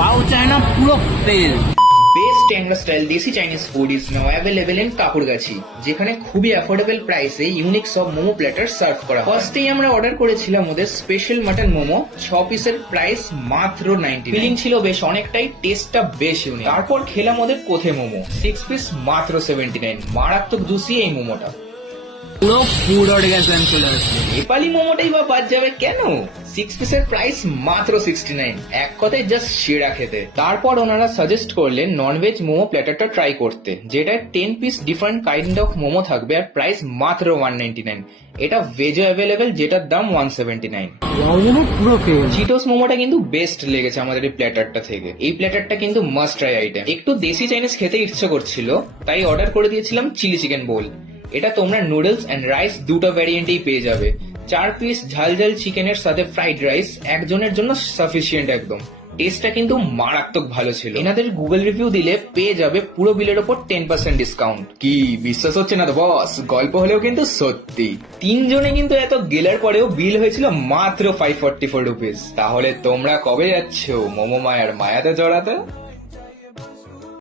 वाव China পুরো fail. Best ট্যাংরা style দেশি Chinese food is now available in Kakurgachi, যেখানে খুবই অ্যাফোর্ডেবল প্রাইসে ইউনিক সব মোমো প্ল্যাটার সার্ভ করা হয়। ফার্স্টেই আমরা অর্ডার করেছিলাম ওদের স্পেশাল মাটন মোমো, 6 পিসের প্রাইস মাত্র 90। ফিলিং ছিল বেশ অনেকটাই, টেস্টটা বেশ ইউনিক। তারপর খেলাম ওদের কোথে মোমো, 6 পিস মাত্র 79। মারাত্মক জুসি এই মোমোটা। পুরো ফুড অর্গানিজম চলে আসছে। নেপালি মোমোটাই বা বাদ যাবে কেন? 6 পিসের প্রাইস মাত্র 69। এক কথায় জাস্ট সেরা খেতে। তারপর ওনারা সাজেস্ট করলেন ননভেজ মোমো প্ল্যাটারটা ট্রাই করতে, যেটা 10 piece different kind of momo থাকবে আর প্রাইস মাত্র 199। এটা ভেজও অ্যাভেলেবেল, যেটার দাম 179। পুরো ফেল। চিটোস মোমোটা কিন্তু বেস্ট লেগেছে আমাদের এই প্ল্যাটারটা থেকে। এই প্ল্যাটারটা কিন্তু মাস্ট ট্রাই আইটেম। একটু দেশি চাইনিজ খেতে ইচ্ছে করছিল, তাই অর্ডার করে দিয়েছিলাম চিলি চিকেন বোল। এটা তোমরা নুডলস এন্ড রাইস দুটো ভ্যারিয়েন্টেই পেয়ে যাবে। 4 পিস ঝাল ঝাল চিকেনের সাথে ফ্রাইড রাইস একজনের জন্য সাফিসিয়েন্ট একদম। টেস্টটা কিন্তু মারাত্মক ভালো ছিল। এনাদের গুগল রিভিউ দিলে পেয়ে যাবে পুরো বিলের ওপর 10% ডিসকাউন্ট। কি বিশ্বাস হচ্ছে না তো বস? গল্প হলেও কিন্তু সত্যি। 3 জনে কিন্তু এত গেলার পরেও বিল হয়েছিল মাত্র 544 রুপিস। তাহলে তোমরা কবে যাচ্ছ মোমো মায়ার মায়াতে জড়াতে?